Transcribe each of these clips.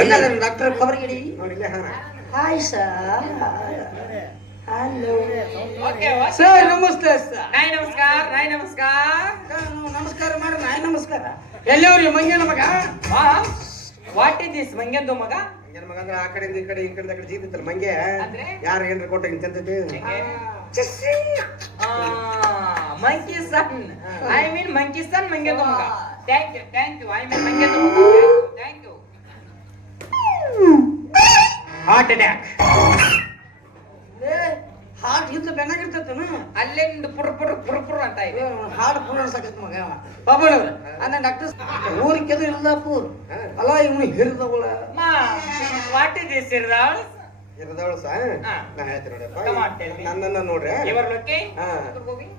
ಎಲ್ಲರ ಡಾಕ್ಟರ್ ಕಬರ್ಗಿಡಿ ನೋಡಿಲ್ಲ hi sir hello okay sir ನಮಸ್ತೆ ಸರ್ ನಾಯ್ ನಮಸ್ಕಾರ ನಾಯ್ ನಮಸ್ಕಾರ. ನಮಸ್ಕಾರ ಮಾಡಿ ನಾಯ್ ನಮಸ್ಕಾರ. ಎಲ್ಲವ್ರಿ ಮಂಗೇನ ಮಗ? ವಾಟ್ ಇಸ್ ದಿಸ್ ಮಂಗ್ಯಂದು ಮಗ? ಮಂಗೇನ ಮಗ ಅಂದ್ರೆ ಆ ಕಡೆ ಈ ಕಡೆ ಈ ಕಡೆ ಆ ಕಡೆ ಜೀತಿತ್ತಲ್ಲ ಮಂಗೆ ಅಂದ್ರೆ? ಯಾರು ಏನ್ರ ಕೊಟ್ಟ ಹಿಂಗೆ? ತಂತೈತಿ monkey son I mean monkey son ಮಂಗ್ಯಂದು ಮಗ. Thank you thank you I mean ಮಂಗ್ಯಂದು ಮಗ. ಹಾರ್ಟ್ ಅಟ್ಯಾಕ್ ಹಾರ್ಟ್ ಹಿಂದ ಬೆನ್ನಾಗಿರ್ತೈತೇನು ಅಲ್ಲೇ ನಿಂದು ಪುರ್ ಪುರ್ ಪುರ್ ಪುರ್ ಅಂತ ಇದೆ ಹಾಡು ಪೂರ್ಣ ಸಾಕತ್ ಮಗ ಬಾಬಣ್ಣವ್ರ ಅನ್ನ ಡಾಕ್ಟರ್ ಊರ್ ಕೆದು ಇಲ್ಲ ಪೂರ್ ಅಲ್ಲ ಇವನು ಹಿರಿದವಳ ವಾಟ್ ಇಸ್ ದಿಸ್ ಇರ್ದಾಳ್ ಇರದವಳು ಸಾ? ನಾ ಹೇಳ್ತೀನಿ ನೋಡಪ್ಪ. ನನ್ನನ್ನ ನೋಡ್ರೆ. ಇವರ್ ಲೋಕೆ? ಹಾ.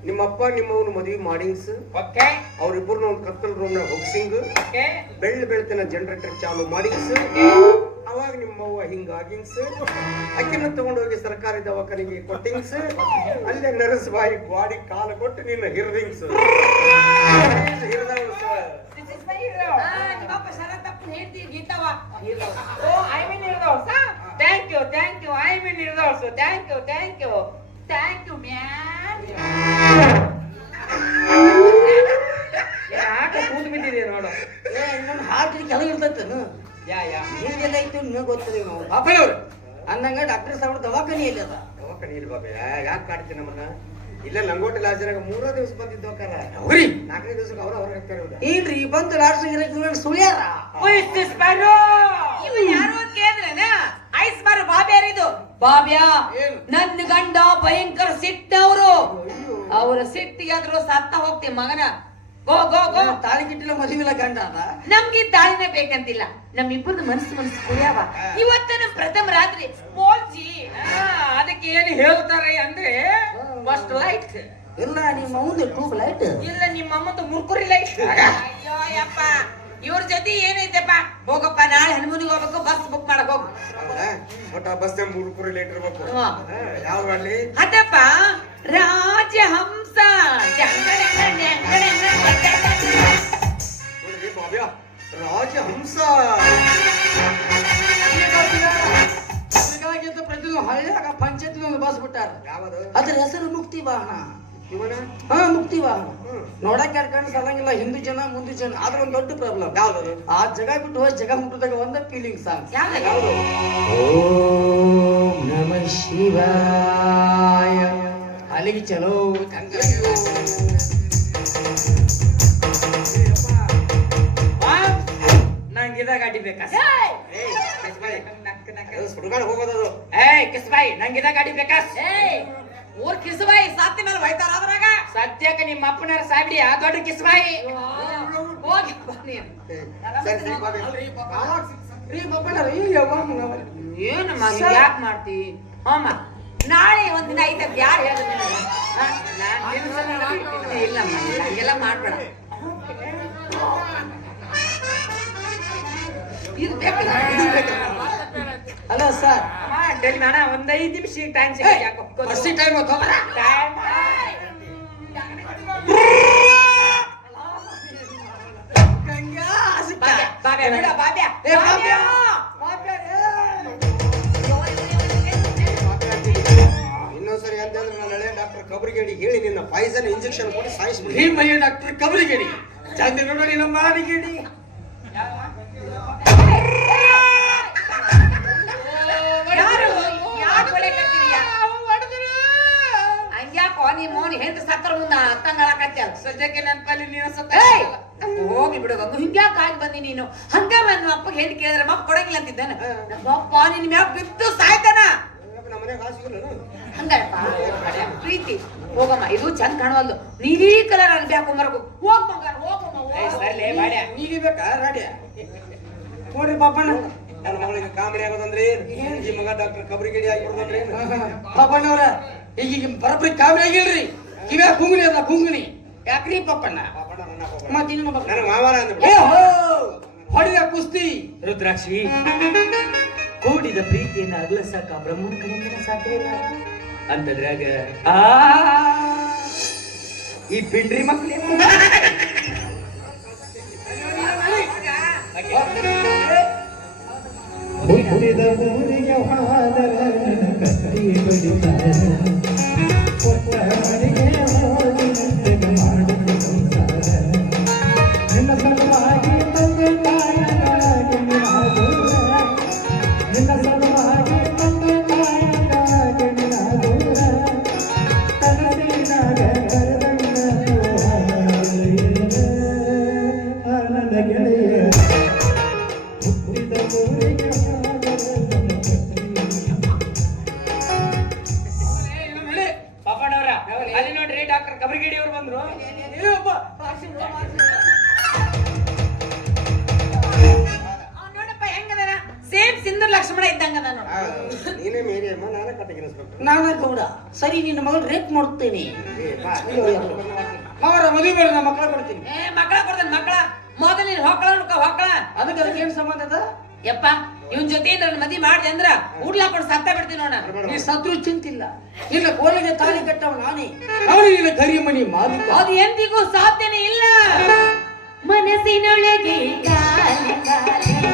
ನಿಮ್ಮಪ್ಪ ನಿಮ್ಮವನು ಮದುವೆ ಮಾಡಿಂಗ್ಸ್. ಅವ್ರಿಬ್ಬರನ್ನ ಒಂದು ಕತ್ತಲ್ ರೂಮ್ ನಾಗ ಹೋಗ್ಸಿಂಗ್. ಓಕೆ. ಬೆಳ್ಳ ಬೆಳ್ತಿನ ಜನರೇಟರ್ ಚಾಲು ಮಾಡಿಂಗ್ಸ್. ಅವಾಗ ನಿಮ್ಮವ್ವ ಹಿಂಗಾಗಿಂಗ್ಸ್. ಅಕ್ಕಿನ ತಗೊಂಡೋಗಿ ಸರ್ಕಾರಿ ದವಾಖಾನಿಗೆ ಕೊಟ್ಟಿಂಗ್ಸ್. ಅಲ್ಲೇ ನರ್ಸ್ ಬಾಯಿ ಗ್ವಾಡಿ ಕಾಲು ಕೊಟ್ಟು ನಿನ್ನ ಹಿರ್ದಿಂಗ್ಸ್. ಹಿರಿದವಳು sir oh I mean ಇರ್ದೋಳ್ಸು thank you thank you thank you man ಯಾಕೆ ಕೂತು ಬಿದ್ದಿದೆ ನೋಡು. ಏ ಇನ್ನೊಂದು ಹಾರ್ಟ್ ಕೆಳಗೆ ಇರ್ತೈತೇನು ಯಾ ಯಾ. ಹಿಂಗೆಲ್ಲ ಇತ್ತು ನಿಮಗೆ ಗೊತ್ತದೆ ನಾವು ಬಾಬಣ್ಣವ್ರ ಅಂದಂಗ ಡಾಕ್ಟರ್ ಸಾಹೇಬ್ರ ದವಾಖಾನಿ ಇಲ್ಲ ಅದ. ದವಾಖಾನಿ ಇಲ್ಲ ಬಾಬೆ ಯಾಕೆ ಕಾಡ್ತೀನಿ ನಮ್ಮನ್ನ? ಇಲ್ಲ ಲಂಗೋಟಿ ಲಾಜರಾಗ ಮೂರೋ ದಿವಸ ಬಂದಿದ್ದು ಅಕ್ಕಾರ ಅವ್ರಿ ನಾಲ್ಕೈದು ದಿವಸಕ್ಕೆ ಅವ್ರ ಅವ್ರ ಹಾಕ್ತಾರೆ ಇಲ್ರಿ ಬಂದು ಲಾಡ್ಸ್ ಸುಳ್ಯಾರ? ಇವ ಯಾರು ಅಂತ ಮಾರ ಬಾಬ್ಯಾರಿದು ಬಾಬ್ಯಾ. ನನ್ ನನ್ನ ಗಂಡ ಭಯಂಕರ ಸಿಟ್ಟವ್ರು. ಅವರ ಸಿಟ್ಟಿಗೆ ಆದ್ರೂ ಸತ್ತ ಹೋಗ್ತಿ ಮಗನ. ಗೋ ಗೋ ಗೋ. ತಾಳಿ ಕಿಟ್ಟಿಲ್ಲ ಮದುವಿಲ್ಲ ಗಂಡ ಅದ? ನಮ್ಗೆ ತಾಳಿನೇ ಬೇಕಂತಿಲ್ಲ. ನಮ್ಮಿಬ್ಬರದು ಮನಸ್ಸು ಮನಸ್ಸು ಕುಡಿಯವ. ಇವತ್ತ ನಮ್ ಪ್ರಥಮ ರಾತ್ರಿ. ಮೋಲ್ಜಿ. ಅದಕ್ಕೆ ಏನು ಹೇಳ್ತಾರೆ ಅಂದ್ರೆ ಫಸ್ಟ್ ಲೈಟ್ ಇಲ್ಲ ನಿಮ್ಮ ಮುಂದೆ ಟ್ಯೂಬ್ ಲೈಟ್ ಇಲ್ಲ ನಿಮ್ಮ ಅಮ್ಮದು ಮುರ್ಕುರಿ ಲೈಟ್ ಅಯ್ಯೋ ಯಪ್ಪ ಇವ್ರ ಜೊತೆ ಏನೈತೆಪ್ಪ? ಹೋಗಪ್ಪ ನಾಳೆ ಹನುಮನಿಗೆ ಹೋಗ್ಬೇಕು ಬಸ್ ಬುಕ್ ಮಾಡಕ್ ಹೋಗು. ಒಟ್ಟ ಬಸ್ ಹುಡುಕರು ಕುರಿ ಲೇಟ್ ಇರ್ಬೇಕು. ಹಾ. ಯಾವ ಅಲ್ಲಿ ಅದಪ್ಪ ರಾಜ ಹಂಸ ರಾಜ ಹಂಸ ಹಳ್ಳಿಯಾಗ ಪಂಚಾಯತ್ ಒಂದು ಬಸ್ ಬಿಟ್ಟಾರ. ಯಾವದು? ಅದ್ರ ಹೆಸರು ಮುಕ್ತಿ ವಾಹನ. ಹಾ ಮುಕ್ತಿ ವಾಹನ. ಹ್ಮ್. ನೋಡಕ್ ಯಾರು ಕಣ್ಣು ಸಾಲಂಗಿಲ್ಲ ಹಿಂದೂ ಜನ ಮುಂದೆ ಜನ ಆದ್ರ ಒಂದು ದೊಡ್ಡ ಪ್ರಾಬ್ಲಮ್ ಯಾವ್ದು ಆ ಜಗ ಬಿಟ್ಟು ಹೋಗಿ ಜಗ ಮುಟ್ಟಿದಾಗ ಒಂದ ಫೀಲಿಂಗ್ ಸಾಂಗ್ ಯಾವ್ದು? ಓಂ ನಮ ಶಿವಾಯ. ಅಲ್ಲಿಗೆ ಚಲೋ ಆ ಇದ ಗಾಡಿ ಬೇಕಾ? ಏಯ್! ಕಿಸ್ಬಾಯಿ ಅದು ಸುಡುಗಾಡ್ ಹೋಗೋದದು. ಏಯ್ ಕಿಸ್ಬಾಯಿ ನಂಗೆ ಇದ ಗಾಡಿ ಬೇಕಾ? ಏಯ್! ಊರ್ ಕಿಸಬಾಯಿ ಸತ್ತ ಮೇಲೆ ಹೋಯ್ತಾರ ಅದ್ರಾಗ? ಸದ್ಯಕ್ಕೆ ನಿಮ್ಮ ಅಪ್ಪನಾರ ಸಾಬಿಡಿ ಆ ದೊಡ್ಡ ಕಿಸಬಾಯಿ ನವ್ವ. ಏನಮ್ಮ ಯಾಕೆ ಮಾಡ್ತಿ? ಹೋಮ ನಾಳೆ ಒಂದಿನ ಐತೆ ಯಾರು ಹೇಳಿದ್ರು ಇಲ್ಲಮ್ಮ ಇಲ್ಲ, ಹಂಗೆಲ್ಲ ಮಾಡ್ಬೇಡ. ಇದು ಬೇಕಲ್ಲ. ಅಲ್ಲ ಸರ್. ಟೆಲ್ ಅಣ್ಣ ಒಂದ್ ಐದು ನಿಮಿಷ ಟೈಮ್ ಸಿಗ ಟೈಮ್ ಹೋಗ್ತಾರ ಟೈಮ್ ಬಾಬ್ಯಾ, ಬಾಬ್ಯಾ, ಬಾಬ್ಯಾ. ಬಾಬ್ಯಾ. ಬಾಬ್ಯಾ. ಇನ್ನೊಂದ್ಸರಿ ಅಂತಂದ್ರೆ ನಾನು ಹಳೆ ಡಾಕ್ಟರ್ ಕಬರಿಗೇಡಿ ಹೇಳಿ ನಿನ್ನ ಪಾಯ್ಸನ್ ಇಂಜೆಕ್ಷನ್ ಕೊಟ್ಟು ಸಾಯಿಸ್ಬಿಡಿ. ಡಾಕ್ಟರ್ ಕಬರಿಗೇಡಿ. ಚಂದ ನೋಡಿ ನಮ್ಮ ಮಾರಿಗೇಡಿ ಸದ್ಯಕ್ಕೆ ನನ್ನ ಪಲ್ಲಿ ನೀನು ಸತ್ತ ಹೋಗಿ ಬಿಡು ಗಂಗು. ಹಿಂಗ್ಯಾಕೆ ಆಗಿ ಬಂದಿ ನೀನು? ಹಂಗ ನನ್ನ ಅಪ್ಪ ಹೇಳಿ ಕೇಳಿದ್ರೆ ಮಪ್ಪ ಕೊಡಂಗಿಲ್ಲ ಅಂತಿದ್ದಾನೆ. ನಮ್ಮ ಅಪ್ಪ ನಿನ್ ಮ್ಯಾಗ ಬಿತ್ತು ಸಾಯ್ತಾನ. ಹಂಗಪ್ಪ ಪ್ರೀತಿ. ಹೋಗಮ್ಮ ಇದು ಚಂದ ಕಾಣುವಲ್ದು. ನೀಲಿ ಕಲರ್ ಅರ್ಬಿ ಹಾಕೊಂಬರ್ಬೇಕು ಹೋಗ್ ಮಗ ಹೋಗಮ್ಮ. ನೀಲಿ ಬೇಕಾ ರಾಡ್ಯ? ನೋಡ್ರಿ ಪಾಪಣ್ಣ. ನನ್ನ ಮಗಳಿಗೆ ಕಾಮಿಡಿ ಆಗೋದಂದ್ರೆ ಈ ಮಗ ಡಾಕ್ಟರ್ ಕಬರಿಗೇಡಿ ಆಗಿಬಿಡ್ದಂದ್ರೆ ಏನು? ಪಾಪಣ್ಣವ್ರ ಈಗ ಈಗ ಬರಬ್ರಿ ಕಾಮಿಡಿ ಆಗಿಲ್ರಿ. ಕಿವ್ಯಾ ಕುಂಗುನಿ ಅದ ಕುಂಗುನಿ ಯಾಕ್ರಿ ಪಾಪಣ್ಣ ಪಾಪಣ್ಣ ನನ್ನ ಪಾಪ. ಮತ್ತಿನ್ನು ನನಗೆ ಮಾವಾರ ಅಂದ್ಬಿಟ್ಟು ಹೊಡಿದ ಕುಸ್ತಿ. ರುದ್ರಾಕ್ಷಿ ಕೂಡಿದ ಪ್ರೀತಿಯನ್ನು ಅಗಲಸಾಕ ಬ್ರಹ್ಮನ ಕಡೆಯಿಂದ ಸಾಧ್ಯ ಇಲ್ಲ. ಅಂತದ್ರಾಗ ಆ ಈ ಪಿಂಡ್ರಿ ಮಕ್ಳು ಹುಟ್ಟಿದ ಊರಿಗೆ ಹಾದರ ಕತ್ತಿ ಬಡಿತಾರೆ ನೋಡಪ್ಪ ಹೆಂಗದನ? ಸೇಮ್ ಸಿಂಧು ಲಕ್ಷ್ಮಣ ಇದ್ದಂಗ ನಾನು ಮೇರಿ ಅಮ್ಮ ನಾನೇ ಕಟ್ಟಿಗಿನಿಸ್ಬೇಕು ನಾನ ಗೌಡ ಸರಿ ನಿನ್ನ ಮಗಳು ರೇಪ್ ಬಾ. ಅವರ ಮದುವೆ ಮೇಲೆ ನಾ ಮಕ್ಕಳ ಕೊಡ್ತೀನಿ. ಏ ಮಕ್ಕಳ ಕೊಡ್ತೇನೆ ಮಕ್ಕಳ. ಮೊದಲಿನ ಹೊಕ್ಕಳ ಹೊಕ್ಕಳ. ಅದಕ್ಕೆ ಅದಕ್ಕೆ ಏನ್ ಸಂಬಂಧ ಅದ? ಯಪ್ಪ ಇವನ್ ಜೊತೆ ನನ್ನ ಮದಿ ಮಾಡಿದೆ ಅಂದ್ರ ಉಡ್ಲಾಕೊಂಡು ಸತ್ತ ಬಿಡ್ತೀನಿ ನೋಡ ನೀ ಸತ್ರು ಚಿಂತಿಲ್ಲ. ನಿನ್ನ ಕೋಲಿಗೆ ತಾಳಿ ಕಟ್ಟವ ನಾನೇ. ಅವನು ನಿನ್ನ ಕರಿಮಣಿ ಮಾಲೀಕ. ಅದು ಎಂದಿಗೂ ಸಾಧ್ಯನೇ ಇಲ್ಲ. ಮನಸ್ಸಿನೊಳಗೆ ಗಾಳಿ.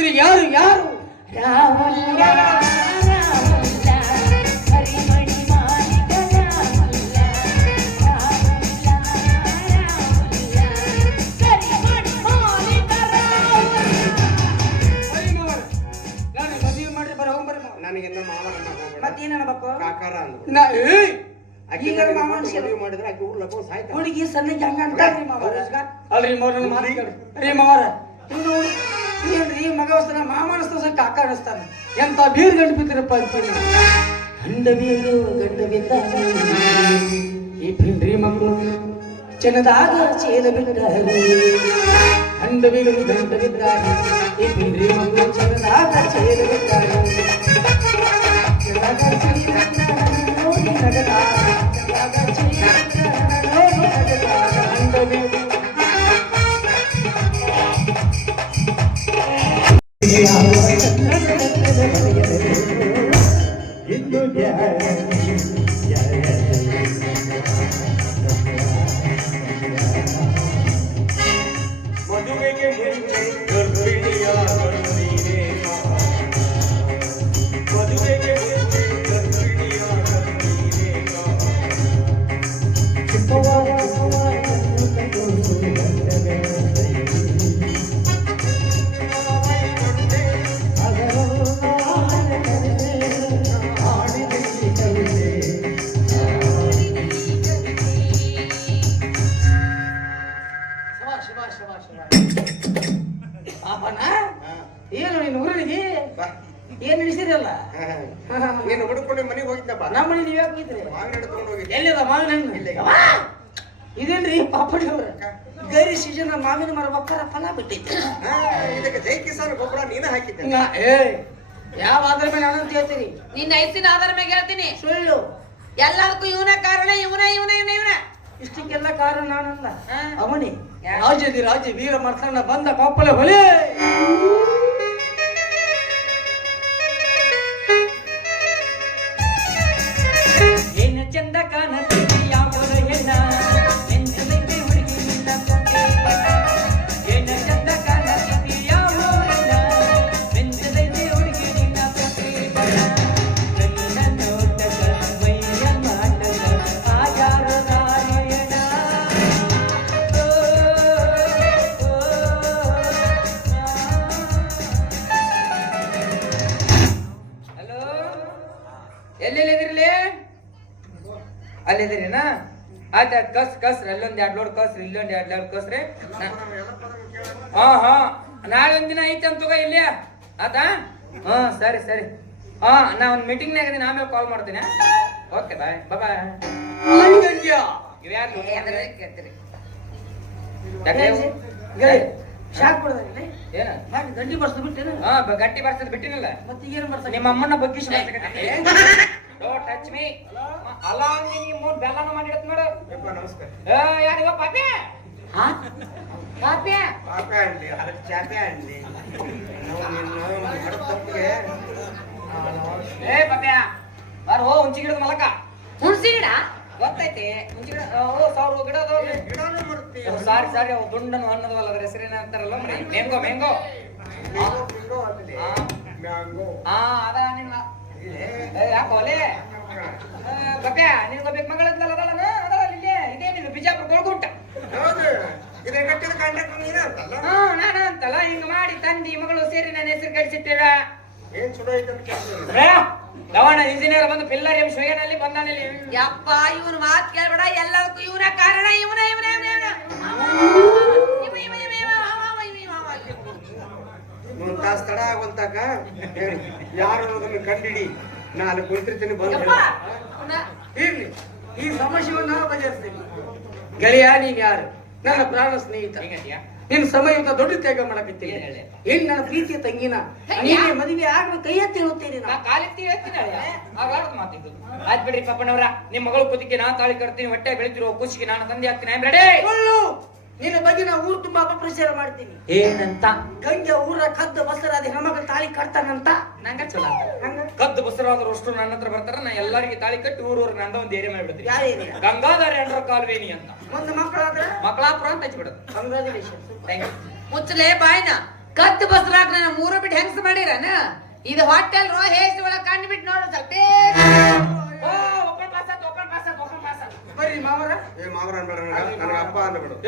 ಮಾಡಿದ್ರೆ ಯಾರು ಯಾರು ಸಾಯ್ತಾಳ ಹುಡುಗಿ ಸಣ್ಣಗೆ ಹಂಗ ಅಲ್ರಿ ಕೇಳ್ರಿ ರೀ ಮಾವರ ಇವ್ನು ಏನ್ರಿ ಮಗ ವಸ್ತನ ಮಾವ ಅನಿಸ್ತಾನ ಕಾಕ ಅನಿಸ್ತಾನ ಎಂತ ಬೀರ್ ಗಂಟು ಬಿದ್ದಿರಪ್ಪ ಅಂತೀನಿ ಗಂಡ ಬೀರು ಗಂಡ ಬಿದ್ದ ಈ ಪಿಂಡ್ರಿ ಮಕ್ಕಳು ಚೆನ್ನದಾಗ ಚೇಲ ಬಿದ್ದಾರೆ ಗಂಡ ಬೀರು ಗಂಡ ಬಿದ್ದಾರೆ ಈ ಪಿಂಡ್ರಿ ಮಕ್ಕಳು ಚೆನ್ನದಾಗ ಚೇಲ ಬಿದ್ದಾರೆ ಚೆನ್ನದಾಗ ಚೇಲ ಬಿದ್ದಾರೆ, ನೋಡಿ ನಗದಾಗ. ಚೆನ್ನದಾಗ ಚೇಲ ಬಿದ್ದಾರೆ, ನೋಡಿ ನಗದಾಗ. ಗಂಡ ಬೀರು Yeah. ಏನು ನಿನ್ನ ಊರಿಗೆ. ಏನ್ ನಡೆಸಿರಲ್ಲ. ನೀನು ಹುಡುಕೊಂಡು ಮನೆಗೆ ಹೋಗಿದ್ದಪ್ಪ. ನಮ್ಮ ಮನೆ ನೀವ್ ಯಾಕೆ ಹೋಗಿದ್ರಿ? ಮಾವಿನ ಹಣ್ಣು ತಗೊಂಡು ಹೋಗಿದ್ದೆ. ಎಲ್ಲಿದ ಮಾವಿನ ಹಣ್ಣು! ಇದೇನ್ರಿ ಪಾಪಡಿ ಅವ್ರ ಗರಿ ಸೀಸನ್ ಮಾವಿನ ಮರ ಬಕ್ಕರ ಫಲ ಬಿಟ್ಟೈತಿ ಇದಕ್ಕೆ ಜೈ ಕಿಸಾನ್ ಗೊಬ್ಬರ ನೀನ ಹಾಕಿದ್ದೆ. ನಾ- ಏ ಯಾವ ಆಧಾರ ಮೇಲೆ ಅನಂತ ಹೇಳ್ತೀನಿ? ನಿನ್ನ ಐಸಿನ ಆಧಾರ ಮೇಲೆ ಹೇಳ್ತೀನಿ. ಸುಳ್ಳು. ಎಲ್ಲದಕ್ಕೂ ಇವನ ಕಾರಣ ಇವನ ಇವನ ಇವನ ಕಾರಣ ನಾನಲ್ಲ. ಅವನೇ. ರಾಜ್ಯದಿ ರಾಜ್ಯ ವೀರ ಮರ್ತಾಂಡ ಬಂದ ಕೊಪ್ಪಳ ಹೊಲೆ. ಆಯ್ತು ಆಯ್ತು ಕಸ್ ಕಸ್ರಿ ಅಲ್ಲೊಂದು ಎರಡು ಲೋಡ್ ಕಸ್ರಿ ಇಲ್ಲೊಂದು ಎರಡು ಲೋಡ್ ಕಸ್ರಿ ಹಾ ಹಾ ನಾಳೆ ಒಂದ್ ದಿನ ಐತೆ ಅಂತ ಇಲ್ಲಿ. ಆತಾ ಹಾ ಸರಿ ಸರಿ. ಹಾ ನಾ ಒಂದು ಮೀಟಿಂಗ್ನಾಗ ಇದೀನಿ ಆಮೇಲೆ ಕಾಲ್ ಮಾಡ್ತೀನಿ. ಓಕೆ ಬಾಯ್ ಬಾಯ್ ಇವ್ಯಾರು ಕೇಳ್ತೀರಿ? ಗಂಡಿ ಬರ್ಸ್ದು ಬಿಟ್ಟೇನು? ಹಾ ಗಟ್ಟಿ ಬರ್ಸದ್ ಬಿಟ್ಟಿನಲ್ಲ. ಮತ್ತೆ ಏನು ಬರ್ತಾರೆ ನಿಮ್ಮ ಅಮ್ಮನ ಬಗ್ಗೆ ಡೋಂಟ್ ಟಚ್ ಮೀ ಅಲಾಂಗ್ ಬೆಲ್ಲನ ಮಾಡಿಡತ್ ನೋಡು. ಯಪ್ಪ, ನಮಸ್ಕಾರ. ಏ ಯಾರಿಗೋ ಪಾಪಿ? ಹಾ? ಪಾಪ್ಯ ಪಾಪೆ ಅನ್ಲಿ ಅದಕ್ಕೆ ಚಾಪೆ ಅನ್ಲಿ ನಾವು ನಿನ್ನ ಮಾಡೋ ತಪ್ಪಿಗೆ ಏ ಪಾಪೆ ಬಾರ ಹೋ ಹುಂಚಿ ಗಿಡದ ಮಲಕ. ಹುಣ್ಸಿ ಗಿಡ? ಗೊತ್ತೈತಿ ಹುಂಚಿ ಗಿಡ ಓ ಸಾವಿರ ಗಿಡ ಅದಾವ ಗಿಡನೂ ಸಾರಿ ಸಾರಿ ಅವು ದುಂಡನ ಹಣ್ಣದವಲ್ಲ ಅದ್ರ ಹೆಸರೇನ ಅಂತಾರಲ್ಲ ಮರಿ? Mango mango. ಮ್ಯಾಂಗೋ ಮ್ಯಾಂಗೋ ಹಾ ಅದ ನಿನ್ನ. ಏ. ಯಾಕೋ ಒಲೆ ಪಪ್ಯ ನಿನ್ಗೊಬ್ಬ ಮಗಳದ್ಲಲ್ಲ ಅದಲ್ಲ ಅದಲ್ಲ ಇಲ್ಲೇ ಇದೇ ನೀನು ಬಿಜಾಪುರ ಗೋಳ್ಗುಂಟ ಹೌದು ಇದೇ ಕಟ್ಟಿದ ನೀನೇ ಅಂತಲ್ಲ? ಹಾ ನಾನ ಅಂತಲ್ಲ ಹಿಂಗ ಮಾಡಿ ತಂದಿ ಮಗಳು ಸೇರಿ ನನ್ನ ಹೆಸರು ಕಳಿಸಿಟ್ಟಿರ ಏನ್ ಚಲೋ ಐತೆ ಅಂತ ಲವಣ ಇಂಜಿನಿಯರ್ ಬಂದು ಪಿಲ್ಲರ್ ಎಂ ಶೋಯನಲ್ಲಿ ಬಂದಾನಲ್ಲಿ ಯಪ್ಪ ಇವನ್ ಮಾತ್ ಕೇಳ್ಬೇಡ ಎಲ್ಲದಕ್ಕೂ ಇವನ ಕಾರಣ ಇವನ ಇವನ ಇವನ ಇವನ. ಒಂದ್ ತಾಸ್ ತಡ ಆಗುವಂತಾಗ ಯಾರು ಕಂಡಿಡಿ? ನಾನು ಕುಳಿತಿರ್ತೀನಿ ಬಂದು ಇರ್ಲಿ. ಈ ಸಮಸ್ಯೆಯನ್ನು ನಾನು ಬಗೆಹರಿಸ್ತೀನಿ. ಗೆಳೆಯ ನೀನ್ ಯಾರು? ನನ್ನ ಪ್ರಾಣ ಸ್ನೇಹಿತ. ನಿನ್ನ ನಿನ್ ಸಮಯದ ದೊಡ್ಡ ತ್ಯಾಗ ಮಾಡಕತ್ತೀನಿ? ಏನ್ ನನ್ನ ಪ್ರೀತಿಯ ತಂಗಿನ. ನೀನೇ ಮದುವೆ ಆಗ್ಬೇಕು ಕೈ ಎತ್ತಿ ಹೇಳುತ್ತೇನೆ ನಾ ನಾ ಮಾತಿದ್ದು ಆಯ್ತು ಬಿಡ್ರಿ ಪಪ್ಪನವ್ರ ನಿಮ್ ಮಗಳು ಕುದಿಗೆ ನಾ ತಾಳಿ ಕಟ್ತೀನಿ ಹೊಟ್ಟೆ ಬೆಳಿತಿರೋ ಖುಷಿಗೆ ನಾನು ತಂದೆ ಆಗ್ತೀನಿ. ಐಮ್ ರೆಡಿ ಸುಳ್ಳು. ನಿನ್ನ ಬಗ್ಗೆ ನಾ ಊರು ತುಂಬಾ ಅಪಪ್ರಚಾರ ಮಾಡ್ತೀನಿ. ಏನಂತ? ಗಂಗೆ ಊರ ಕದ್ದ ಬಸರಾದ ಹೆಣ್ಮಕ್ಳು ತಾಳಿ ಕಟ್ತಾನಂತ. ನಂಗ ಚಲೋ. ಹಂಗ ಕದ್ದು ಬಸರಾದ್ರು ಅಷ್ಟು ನನ್ನ ಹತ್ರ ಬರ್ತಾರ ನಾ ಎಲ್ಲರಿಗೆ ತಾಳಿ ಕಟ್ಟಿ ಊರೂರು ನಂದ ಒಂದು ಏರಿಯಾ ಮಾಡ್ಬಿಡ್ತೀನಿ. ಯಾವ ಏರಿ ಗಂಗಾಧರ ಎಂಡ್ರ ಕಾಲ್ವೇನಿ ಅಂತ. ಒಂದು ಮಕ್ಕಳಾದ್ರೆ ಮಕ್ಕಳಾಪುರ ಅಂತ ಹಚ್ಬಿಡೋದು ಕಂಗ್ರಾಚುಲೇಷನ್ ಥ್ಯಾಂಕ್ ಯು ಮುಚ್ಚಲೆ ಬಾಯ್ನ ಕತ್ತು ಬಸ್ರಾಗ ನನ್ನ ಮೂರು ಬಿಟ್ಟು ಹೆಂಗ್ಸ್ ಮಾಡಿರನ? ಇದು ಹೋಟೆಲ್ ರೋ ಹೇಸ್ ಒಳಗ್ ಕಣ್ಣು ಬಿಟ್ಟು ನೋಡು ಸ್ವಲ್ಪ. ಮಾವರ. ಏ ಮಾವರ ಅನ್ಬೇಡ ನನಗ. ಅಪ್ಪ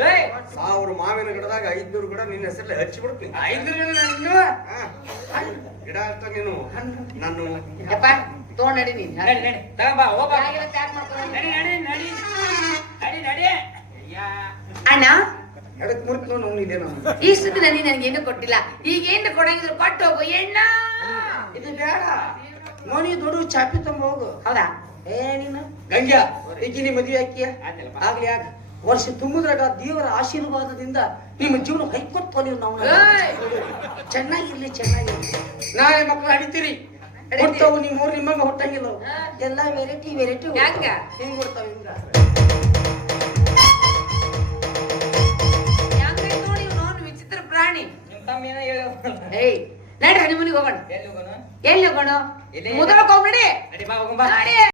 ಏ ಸಾವಿರ ಮಾವಿನ ಗಿಡದಾಗ ಐದ್ನೂರು ಗಿಡ ನಿನ್ನ ಹೆಸರಲ್ಲಿ ಹಚ್ಚಿ ಬಿಡ್ತೀನಿ ನಾನು ಗಿಡ ಅಷ್ಟ ನೀನು. ನಾನು ಅಪ್ಪ ತಗೊಂಡ್ ನಡಿ ನೀನ್. ನಡಿ ನಡಿ. ತಗೊಂಬಾ ಹೋಗ ಬ್ಯಾಗಿನ ಪ್ಯಾಕ್ ಮಾಡ್ಕೊಂಡು ನಡಿ ನಡಿ ನಡಿ. ನಡಿ ನಡಿ. ಅಣ್ಣ. ಎಡಕ್ ಮುರ್ತು ನೋಡಿ ನೋಡಿದೆ ನಾನು ಇಷ್ಟು ದಿನ ನೀ ನನಗೇನು ಕೊಟ್ಟಿಲ್ಲ. ಈಗ ಏನು ಕೊಡಂಗಿದ್ರು ಕೊಟ್ಟು ಹೋಗು ಎಣ್ಣ ಇದು ಬೇಡ. ನೋಡಿ ದೊಡ್ಡ ಚಾಪಿ ತುಂಬ ಹೋಗು. ಹೌದಾ? ಏ ನೀನು? ಗಂಗ್ಯಾ ಈಗಿನಿ ಮದುವೆ ಹಾಕಿಯ? ಆಗ್ಲಿ ಆಗ. ವರ್ಷ ತುಂಬುದ್ರಾಗ ದೇವರ ಆಶೀರ್ವಾದದಿಂದ ನಿಮ್ಮ ಜೀವನ ಕೈಕೊಟ್ಟು ನೀವು ನಾವು! ಚೆನ್ನಾಗಿರ್ಲಿ ಚೆನ್ನಾಗಿರ್ಲಿ. ನಾಳೆ ಮಕ್ಕಳು ಹಡಿತೀರಿ. ಹುಟ್ಟವು ನಿಮ್ಮ ಊರು ನಿಮ್ಮ ಹುಟ್ಟಂಗಿಲ್ಲ. ಎಲ್ಲ ವೆರೈಟಿ ವೆರೈಟಿ ಹೆಂಗ? ಹೆಂಗ್ ಕೊಡ್ತಾವ ಹಿಂಗ ವಿಚಿತ್ರ ಪ್ರಾಣಿ. ಏಯ್ ನಡ್ರಿ ಹೋಗೋಣ. ಎಲ್ಲಿ ಹೋಗೋಣ? ಎಲ್ಲಿ? ಹೋಗೋಣ ಮೊದಲು ಹೋಗ್ಬಿಡಿ